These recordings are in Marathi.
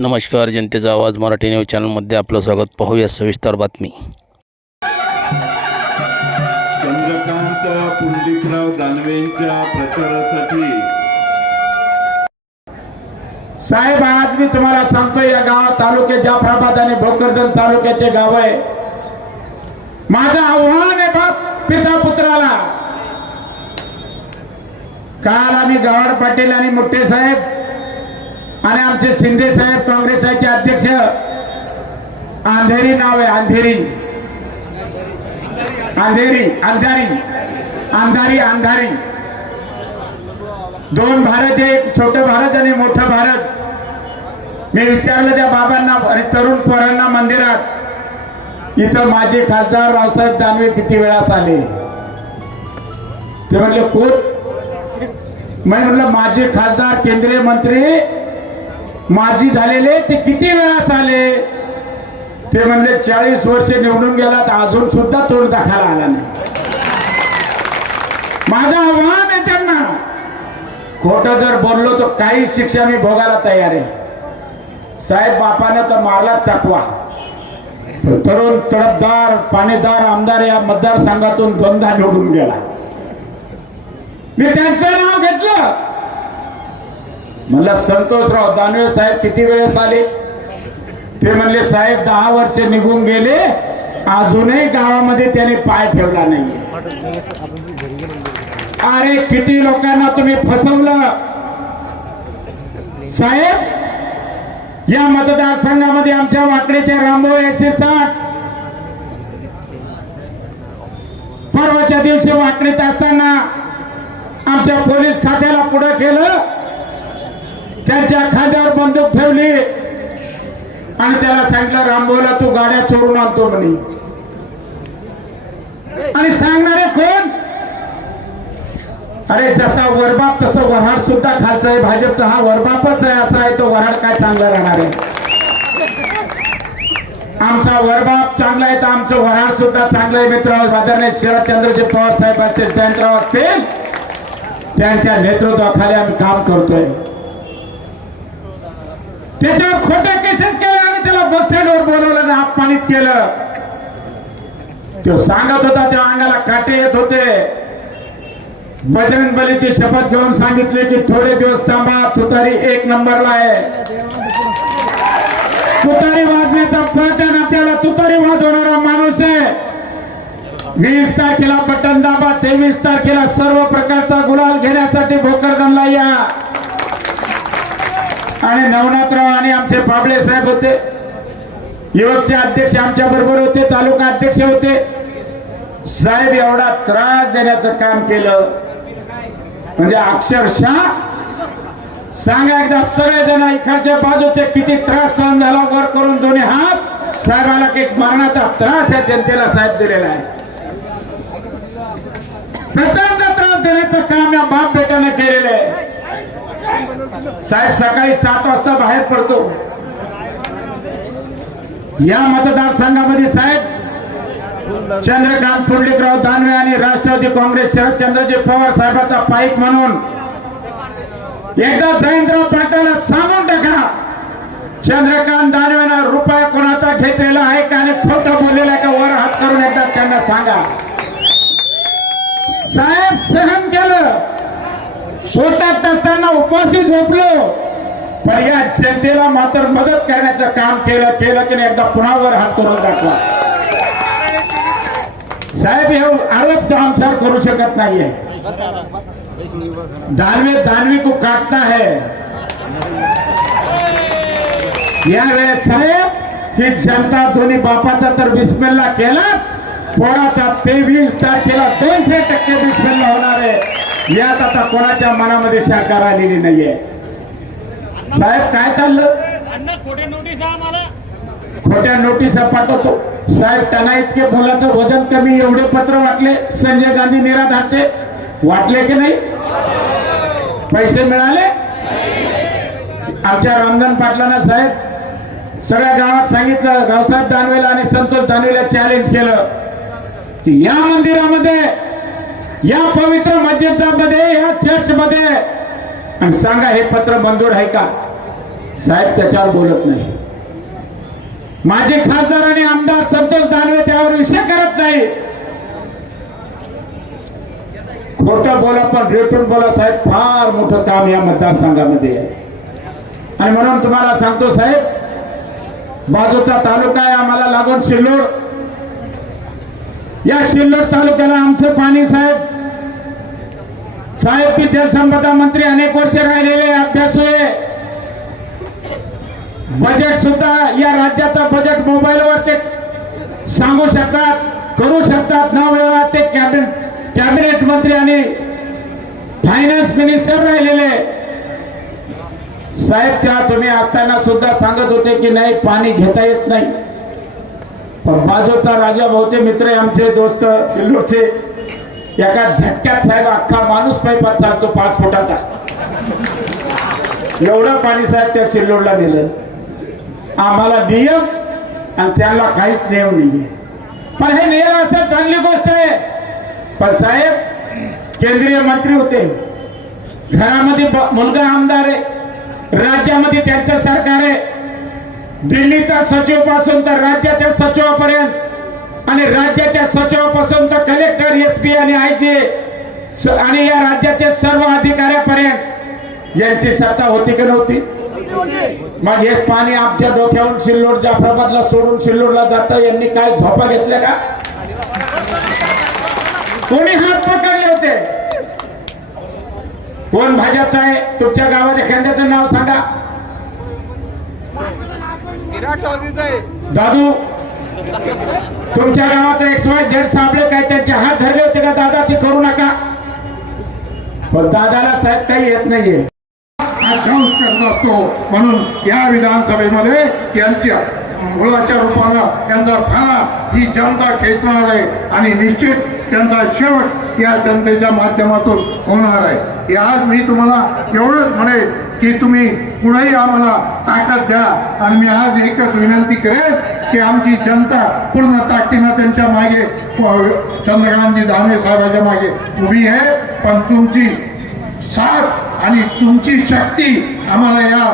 नमस्कार जनतेचा आवाज मराठी न्यूज चॅनलमध्ये आपलं स्वागत. पाहूया सविस्तर बातमी. चंद्रकांत पुंडलिकराव दानवेंच्या प्रचारासाठी. साहेब आज मी तुम्हाला सांगतो या गावात तालुक्यात जाफराबाद आणि भोकरदन तालुक्याचे गाव आहे. माझं आव्हान आहे बाप पिता पुत्राला. काल आम्ही गव्हाड पाटील आणि मुठ्ठे साहेब आणि आमचे शिंदे साहेब काँग्रेसचे अध्यक्ष. अंधेरी नाव आहे अंधेरी. अंधेरी अंधारी. अंधारी अंधारी. दोन भारत एक छोटं भारत आणि मोठं भारत. मी विचारलं त्या बाबांना आणि तरुण पोरांना मंदिरात इथं माझे खासदार रावसाहेब दानवे किती वेळास आले? ते म्हणले कोण? मी म्हटलं माझे खासदार केंद्रीय मंत्री माजी झालेले ते किती वेळास आले? ते म्हणले चाळीस वर्ष निवडून गेला तर अजून सुद्धा तोंड दाखवायला आला नाही. माझं आव्हान आहे त्यांना. खोट जर बोललो तर काही शिक्षा मी भोगायला तयार आहे. साहेब बापानं तर मारला चाकवा. तरुण तडपदार पाणीदार आमदार या मतदारसंघातून दोनदा निवडून गेला. मी त्यांचं नाव घेतलं. म्हणलं संतोषराव दानवे साहेब किती वेळेस आले? ते म्हणले साहेब दहा वर्ष निघून गेले. अजूनही गावामध्ये त्याने पाय ठेवला नाही अरे किती लोकांना तुम्ही फसवलं? साहेब या मतदारसंघामध्ये आमच्या वाकडेच्या रामभाऊ एकशे साठ परवाच्या दिवशी वाकडीत असताना आमच्या पोलीस खात्याला पुढे केलं. त्यांच्या खांद्यावर बंदूक ठेवली. आणि त्याला सांगितलं रामभाऊला तू गाड्या चोरून आणतो म्हणे. आणि सांगणारे कोण? अरे जसा वरबाप तसं वऱ्हाड सुद्धा खालचा आहे. भाजपचा हा वरबापच आहे असा आहे तो वऱ्हाड काय चांगला राहणार आहे? आमचा वरबाप चांगला आहे तर आमचं वऱ्हाड सुद्धा चांगलं आहे मित्र. आदरणीय शरदचंद्रजी पवार साहेब असतील जयंतराव असतील त्यांच्या नेतृत्वाखाली आम्ही काम करतोय. त्याच्यावर खोटे केसेस केले आणि त्याला बस स्टँडवर बोलवलं आणि अपमानित केलं. तो सांगत होता त्या अंगाला काटे येत होते. बजरंग बलीची शपथ घेऊन सांगितले की थोडे दिवस थांबा तुतारी एक नंबरला आहे. तुतारी वाजण्याचा पॅटर्न आपल्याला तुतारी वाजवणारा माणूस आहे. वीस तारखेला बटन दाबा तेवीस तारखेला सर्व प्रकारचा गुलाल घेण्यासाठी भोकरदनला या. आणि नवनाथराव आणि आमचे बाबळे साहेब होते. युवकचे अध्यक्ष आमच्या बरोबर होते तालुका अध्यक्ष होते. साहेब एवढा त्रास देण्याचं काम केलं. म्हणजे अक्षरशः सांगा एकदा सगळेजण इकडच्या बाजूचे किती त्रास सहन झाला वर करून दोन्ही हात. साहेबाला एक मरणाचा त्रास या जनतेला साहेब दिलेला आहे. प्रचंड त्रास देण्याचं काम या बाप बेटाने केलेलं आहे. साहेब सकाळी सात वाजता बाहेर पडतो. या मतदारसंघामध्ये साहेब चंद्रकांत पुंडलिकराव दानवे आणि राष्ट्रवादी काँग्रेस शरदचंद्रजी पवार साहेबाचा पाईक म्हणून एकदा जयंतराव पाटलाला सांगून टाका. चंद्रकांत दानवेना रुपया कोणाचा घेतलेला आहे का आणि खोट बोललेला आहे का वर हात करून एकदा त्यांना सांगा. साहेब सहन केलं. पोटात असताना उपाशी झोपलो. पण या जनतेला मात्र मदत करण्याचं काम केलं केलं की नाही एकदा पुन्हा वर हात करून दाखवा. साहेब हे आरोप तो आमच्यावर करू शकत नाहीये. दानवे दानवी को काटता है. यावेळेस साहेब ही जनता दोन्ही बापाचा तर बिस्मिल्ला केलाच. पोराचा तेवीस तारखेला दोनशे टक्के बिस्मिल्ला होणार आहे. यात आता कोणाच्या मनामध्ये शंका राहिलेली नाहीये. साहेब काय चाललं? खोट्या नोटिसा पाठवतो. साहेब त्यांना इतके मुलाचं वजन कमी एवढे पत्र वाटले संजय गांधी निराधारचे. वाटले की नाही? पैसे मिळाले? आमच्या रामदान पाटलांना साहेब सगळ्या गावात सांगितलं रावसाहेब दानवेला आणि संतोष दानवेला चॅलेंज केलं. की या मंदिरामध्ये या पवित्र मस्जिदच्या मध्ये या चर्च मध्ये आणि सांगा हे पत्र मंजूर आहे का? साहेब त्याच्यावर बोलत नाही. माझे खासदार आणि आमदार संतोष दानवे त्यावर विषय करत नाही. खोटं बोला पण रेटून बोला साहेब फार मोठं काम या मतदारसंघामध्ये आहे. आणि म्हणून तुम्हाला सांगतो साहेब बाजूचा तालुका आहे आम्हाला लागून सिल्लोड या शिल्लक तालुक्याला आमचं पाणी साहेब. साहेब की जलसंपदा मंत्री अनेक वर्ष राहिलेले अभ्यासू बजेट सुद्धा या राज्याचा बजेट मोबाईलवर ते सांगू शकतात करू शकतात. न वेळा ते कॅबिनेट कॅबिनेट मंत्री आणि फायनान्स मिनिस्टर राहिलेले साहेब त्या तुम्ही असताना सुद्धा सांगत होते की नाही पाणी घेता येत नाही. पण राजा भाऊचे मित्र आमचे दोस्त सिल्लोडचे. एका झटक्यात साहेब अख्खा माणूस पैपात चालतो पाच फुटाचा. एवढं पाणी साहेब त्या सिल्लोडला नेलं. आम्हाला नियम आणि त्यांना काहीच नियम नाहीये. पण हे नियम असं चांगली गोष्ट आहे. पण साहेब केंद्रीय मंत्री होते. घरामध्ये मुलगा आमदार आहे. राज्यामध्ये त्यांचं सरकार आहे. दिल्लीचा सचिवपासून तर राज्याच्या सचिवापर्यंत आणि राज्याच्या सचिवापासून तर कलेक्टर एस पी आणि आय जी आणि या राज्याचे सर्व अधिकाऱ्यापर्यंत यांची सत्ता होती की नव्हती? मग हे पाणी आमच्या डोक्यावरून सिल्लोड जाफराबादला सोडून सिल्लोडला जात यांनी काय झोपा घेतल्या का? कोणी हात पकडले होते. कोण भाजपचा आहे? तुमच्या गावात एखाद्याचं नाव सांगा. दादू तुमच्या गावाचा एक्स वाय झेड सापडे काय? त्यांचे हात धरले होते का? दादा ते करू नका. पण दादाला साहेब काही येत नाहीये. अध्यांश करत असतो. म्हणून या विधानसभेमध्ये यांच्या मुलाच्या रूपानं यांचा फळा ही जनता खेचणार आहे आणि निश्चित त्यांचा शेवट या जनतेच्या माध्यमातून होणार आहे. आज मी तुम्हाला एवढंच म्हणेल की तुम्ही पुढेही आम्हाला ताकद द्या. आणि मी आज एकच विनंती करेन की आमची जनता पूर्ण ताकदीनं त्यांच्या मागे चंद्रकांतजी दानवे साहेबांच्या मागे उभी आहे. पण तुमची साथ आणि तुमची शक्ती आम्हाला या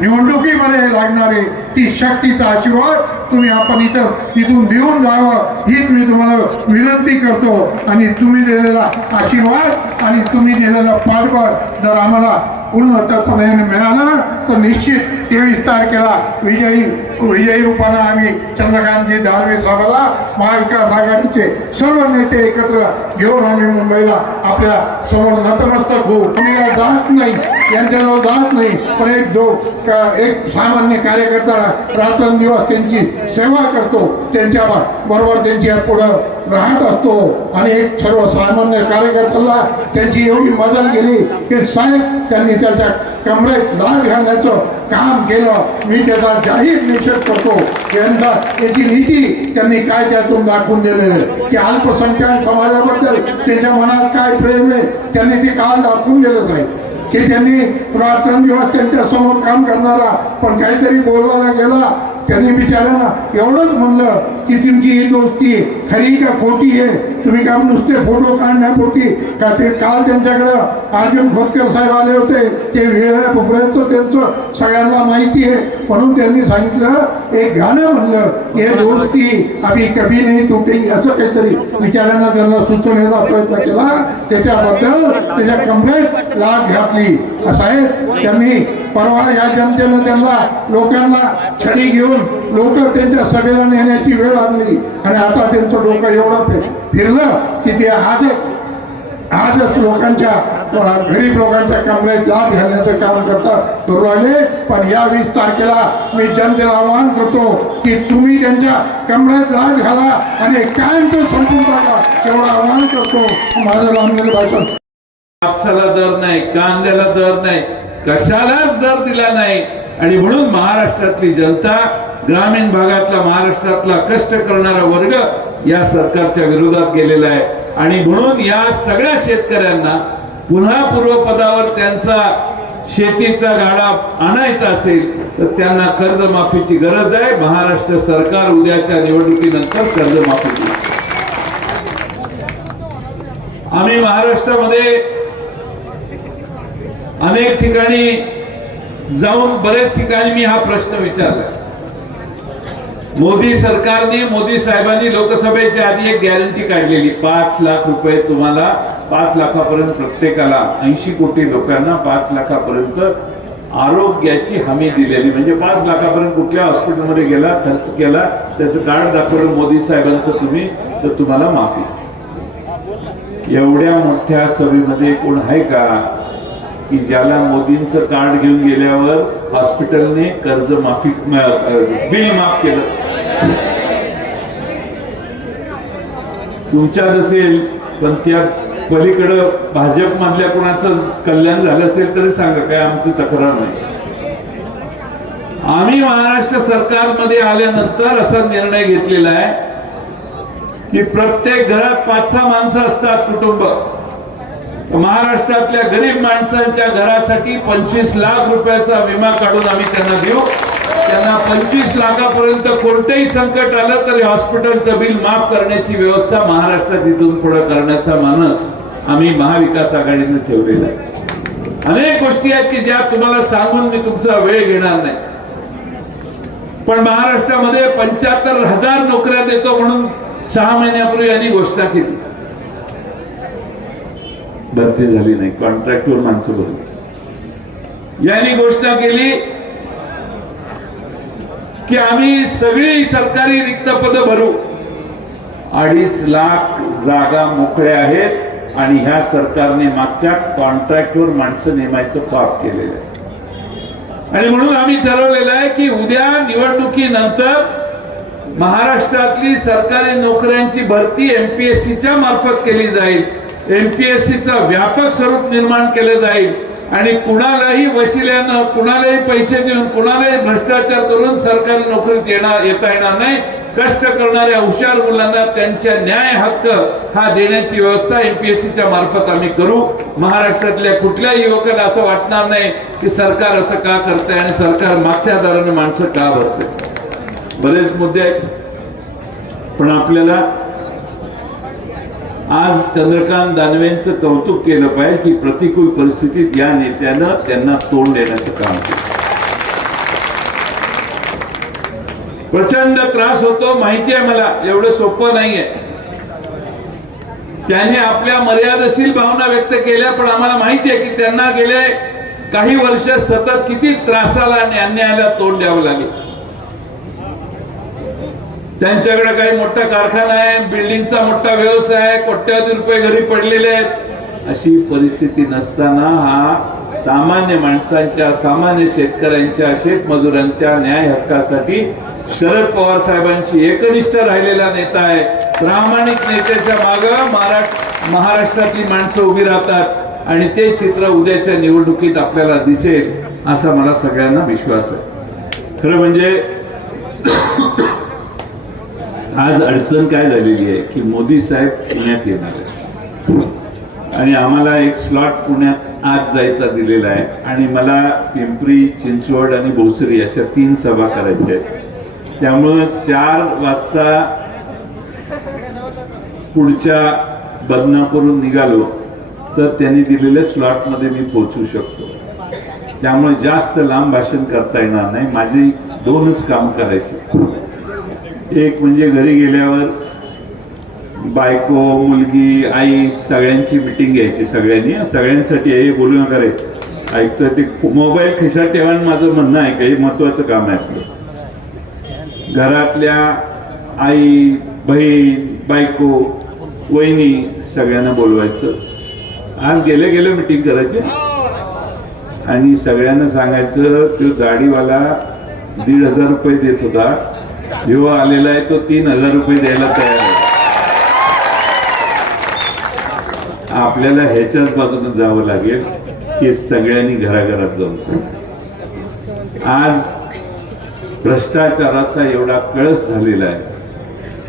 निवडणुकीमध्ये लागणारे ती शक्तीचा आशीर्वाद तुम्ही आपण इथं तिथून देऊन जावं. हीच मी तुम्हाला विनंती करतो. आणि तुम्ही दिलेला आशीर्वाद आणि तुम्ही दिलेला पाठबळ जर आम्हाला पूर्ण तत्पणे मिळालं तर निश्चित तेवीस तारखेला विजयी विजयी रूपानं आम्ही चंद्रकांतजी दहावी साहेबाला महाविकास आघाडीचे सर्व नेते एकत्र घेऊन आम्ही मुंबईला आपल्यासमोर नतमस्तक होऊ. आम्ही जात नाही. यांच्याजवळ जात नाही पण एक जो का एक सामान्य कार्यकर्ता रात्रंदिवस त्यांची सेवा करतो त्यांच्या बरोबर त्यांच्या पुढं राहत असतो. आणि एक सर्वसामान्य कार्यकर्त्याला त्यांची एवढी मदत केली की साहेब त्यांनी त्याच्या कमरेत लाल घालण्याचं काम केलं. मी त्याचा जाहीर निषेध करतो. यंदा त्याची नीती त्यांनी काय त्यातून दाखवून दिलेली आहे. की अल्पसंख्याक समाजाबद्दल त्यांच्या मनात काय प्रेम आहे त्यांनी ते काल दाखवून दिलं नाही की त्यांनी रात्रंदिवस त्यांच्यासमोर काम करणारा पण काहीतरी बोलवायला गेला त्यांनी बिचाऱ्यांना एवढंच म्हणलं की तुमची ही दोस्ती खरी का खोटी आहे? तुम्ही काय नुसते फोटो काढण्यापुरती? का ते काल त्यांच्याकडं अर्जुन खोतकर साहेब आले होते ते वेळ भुबऱ्याचं त्यांचं सगळ्यांना माहिती आहे. म्हणून त्यांनी सांगितलं एक गाणं म्हणलं हे दोस्ती आम्ही कभी नाही तुटे असं काहीतरी विचारांना त्यांना सुचवण्याचा प्रयत्न केला. त्याच्याबद्दल त्याच्या कमरेत लाभ घातली. असं आहे. त्यांनी परवा या जनतेनं त्यांना लोकांना छडी घेऊन करून लोक त्यांच्या सभेला नेण्याची वेळ आणली. आणि आता त्यांचं डोकं एवढं फिरलं की ते आज आजच लोकांच्या गरीब लोकांच्या कमरेत लाभ घालण्याचं काम करतात. करू आले पण या वीस तारखेला मी जनतेला आवाहन करतो की तुम्ही त्यांच्या कमरेत लाभ घाला आणि कायम तो संपून टाका. एवढं आवाहन करतो माझं लांबलेलं म्हणजे भाषण कापसाला दर नाही कांद्याला दर नाही कशालाच दर दिला नाही. आणि म्हणून महाराष्ट्रातली जनता ग्रामीण भागातला महाराष्ट्रातला कष्ट करणारा वर्ग या सरकारच्या विरोधात गेलेला आहे. आणि म्हणून या सगळ्या शेतकऱ्यांना पुन्हा पूर्वपदावर त्यांचा शेतीचा गाडा आणायचा असेल तर त्यांना कर्जमाफीची गरज आहे. महाराष्ट्र सरकार उद्याच्या निवडणुकीनंतर कर्जमाफी आम्ही महाराष्ट्रामध्ये अनेक ठिकाणी जाऊन बरेच ठिकाणी मी हा प्रश्न विचारला. मोदी सरकारने मोदी साहेबांनी लोकसभेच्या आधी एक गॅरंटी काढलेली पाच लाख रुपये तुम्हाला पाच लाखापर्यंत प्रत्येकाला ऐंशी कोटी लोकांना पाच लाखापर्यंत आरोग्याची हमी दिलेली. म्हणजे पाच लाखापर्यंत कुठल्या हॉस्पिटलमध्ये गेला खर्च केला त्याचं कार्ड दाखवलं मोदी साहेबांचं तुम्ही तर तुम्हाला माफी. एवढ्या मोठ्या सभेमध्ये कोण आहे का? की ज्याला मोदींचं कार्ड घेऊन गेल्यावर हॉस्पिटलने कर्ज माफी बिल माफ केलं. तुमच्यात असेल पण त्या पलीकडं भाजप मधल्या कोणाचं कल्याण झालं असेल तरी सांगा काय आमची तक्रार नाही. आम्ही महाराष्ट्र सरकारमध्ये आल्यानंतर असा निर्णय घेतलेला आहे की प्रत्येक घरात पाच सहा माणसं असतात कुटुंब. महाराष्ट्रातल्या गरीब माणसांच्या घरासाठी पंचवीस लाख रुपयाचा विमा काढून आम्ही त्यांना देऊ. त्यांना पंचवीस लाखापर्यंत कोणतेही संकट आलं तरी हॉस्पिटलचं बिल माफ करण्याची व्यवस्था महाराष्ट्रात इथून पुढे करण्याचा मानस आम्ही महाविकास आघाडीनं ठेवलेला आहे. अनेक गोष्टी आहेत की ज्या तुम्हाला सांगून मी तुमचा वेळ घेणार नाही. पण महाराष्ट्रामध्ये पंच्याहत्तर हजार नोकऱ्या देतो म्हणून सहा महिन्यापूर्वी यांनी घोषणा केली. भरती झाली नाही. कॉन्ट्रॅक्टवर माणसं भरली यांनी घोषणा केली की आम्ही सगळी सरकारी रिक्त पद भरू. अडीच लाख जागा मोकळ्या आहेत आणि ह्या सरकारने मागच्या कॉन्ट्रॅक्टवर माणसं नेमायचं पाप केलेलं आहे. आणि म्हणून आम्ही ठरवलेलं आहे की उद्या निवडणुकीनंतर महाराष्ट्रातली सरकारी नोकऱ्यांची भरती एमपीएससीच्या मार्फत केली जाईल. एमपीएससीचं व्यापक स्वरूप निर्माण केलं जाईल. आणि कुणालाही वशिल्यानं कुणालाही पैसे देऊन कुणालाही भ्रष्टाचार करून सरकारी नोकरीत येणार येता येणार नाही. कष्ट करणाऱ्या हुशार मुलांना त्यांच्या न्याय हक्क हा देण्याची व्यवस्था एमपीएससीच्या मार्फत आम्ही करू. महाराष्ट्रातल्या कुठल्याही युवकाला असं वाटणार नाही की सरकार असं का करतंय आणि सरकार मागच्या दाराने माणसं का भरते बरेच मुद्दे आहेत. पण आपल्याला आज चंद्रकांत दानवेंचं कौतुक केलं पाहिजे की प्रतिकूल परिस्थितीत या नेत्यानं त्यांना तोंड देण्याचं काम केलं. प्रचंड त्रास होतो माहिती आहे मला एवढं सोपं नाहीये. त्यांनी आपल्या मर्यादशील भावना व्यक्त केल्या पण आम्हाला माहिती आहे की त्यांना गेले काही वर्ष सतत किती त्रासाला आणि अन्यायाला तोंड द्यावं लागेल. त्यांच्याकडे काही मोठा कारखाना आहे बिल्डिंगचा मोठा व्यवसाय आहे कोट्यावधी रुपये घरी पडलेले आहेत. अशी परिस्थिती नसताना हा सामान्य माणसांच्या सामान्य शेतकऱ्यांच्या शेतमजुरांच्या न्याय हक्कासाठी शरद पवार साहेबांची एकनिष्ठ राहिलेला नेता आहे. प्रामाणिक नेत्याच्या माग महाराष्ट्र महाराष्ट्रातली माणसं उभी राहतात आणि ते चित्र उद्याच्या निवडणुकीत आपल्याला दिसेल असा मला सगळ्यांना विश्वास आहे. खरं म्हणजे आज अडचण काय झालेली आहे की मोदी साहेब पुण्यात येणार आहे आणि आम्हाला एक स्लॉट पुण्यात आज जायचा दिलेला आहे. आणि मला पिंपरी चिंचवड आणि भोसरी अशा तीन सभा करायच्या आहेत. त्यामुळं चार वाजता पुढच्या बदनापूरून निघालो तर त्यांनी दिलेल्या स्लॉटमध्ये मी पोहोचू शकतो. त्यामुळे जास्त लांब भाषण करता येणार नाही. माझी दोनच काम करायची. एक म्हणजे घरी गेल्यावर बायको मुलगी आई सगळ्यांची मिटिंग घ्यायची सगळ्यांनी. सगळ्यांसाठी हे बोलू नका रे. ऐकतोय ते मोबाईल खिशात ठेवा माझं म्हणणं आहे का हे महत्वाचं काम आहे आपलं. घरातल्या आई बहीण बायको वहिनी सगळ्यांना बोलवायचं. आज गेले गेले मिटिंग करायचे. आणि सगळ्यांना सांगायचं तो गाडीवाला दीड हजार रुपये देत होता. जेव्हा आलेला आहे तो तीन हजार रुपये द्यायला तयार आहे. आपल्याला ह्याच्याच बाजूने जावं लागेल की सगळ्यांनी घराघरात जाऊन सांग. आज भ्रष्टाचाराचा एवढा कळस झालेला आहे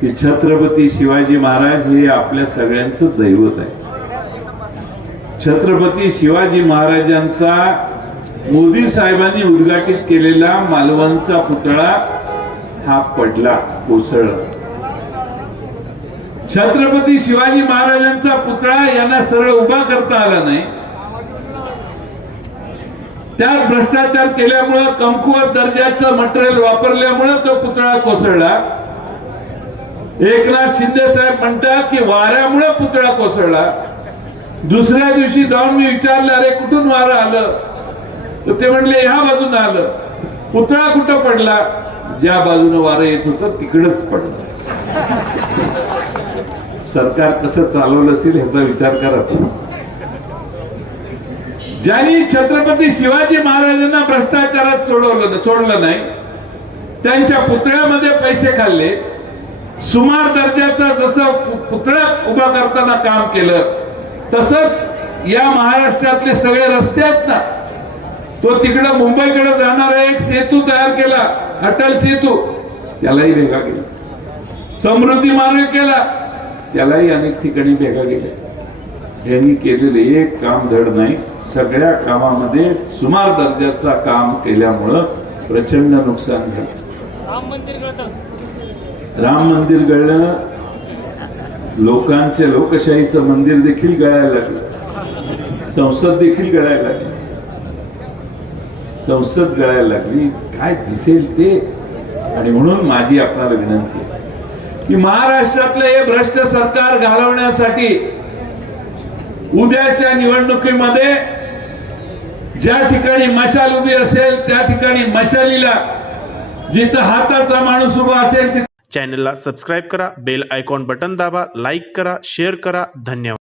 की छत्रपती शिवाजी महाराज हे आपल्या सगळ्यांचं दैवत आहे. छत्रपती शिवाजी महाराजांचा मोदी साहेबांनी उद्घाटित केलेला मालवणचा पुतळा हा पडला कोसळला छत्रपती शिवाजी महाराजांचा पुतळा यांना सरळ उभा करता आला नाही. त्यात भ्रष्टाचार केल्यामुळं कमकुवत दर्जाचं मटेरियल वापरल्यामुळं तो पुतळा कोसळला. एकनाथ शिंदे साहेब म्हणतात की वाऱ्यामुळे पुतळा कोसळला. दुसऱ्या दिवशी जाऊन मी विचारलं अरे कुठून वारं आलं? तर ते म्हणले ह्या बाजून आलं. पुतळा कुठं पडला? ज्या बाजूने वारं येत होतं तिकडच पडलं. सरकार कसं चालवलं असेल ह्याचा विचार करा ज्यांनी छत्रपती शिवाजी महाराजांना भ्रष्टाचारात सोडवलं सोडलं नाही त्यांच्या पुतळ्यामध्ये पैसे खाल्ले. सुमार दर्जाचा जसं पुतळा उभा करताना काम केलं तसंच या महाराष्ट्रातले सगळे रस्ते आहेत ना तो तिकडं मुंबईकडे जाणारा एक सेतू तयार केला. अटल सेतू त्यालाही भेगा केला समृद्धी मार्ग केला त्यालाही अनेक ठिकाणी भेगा गेल्या यांनी केलेले एक काम धड नाही सगळ्या कामामध्ये सुमार दर्जाचा काम केल्यामुळं प्रचंड नुकसान झालं. राम मंदिर राम मंदिर गळलं लोकांचे लोकशाहीचं मंदिर देखील गळायला लागलं. संसद देखील गळायला लागली. संसद गळायला लागली. काय दिसेल ते? आणि म्हणून माझी आपणाला विनंती आहे की महाराष्ट्रातलं हे भ्रष्ट सरकार घालवण्यासाठी उद्याच्या निवडणुकीमध्ये ज्या ठिकाणी मशाल उभी असेल त्या ठिकाणी मशालीला जिथं हाताचा माणूस उभा असेल तिथं चॅनलला सबस्क्राईब करा बेल आयकॉन बटन दाबा लाईक करा शेअर करा. धन्यवाद.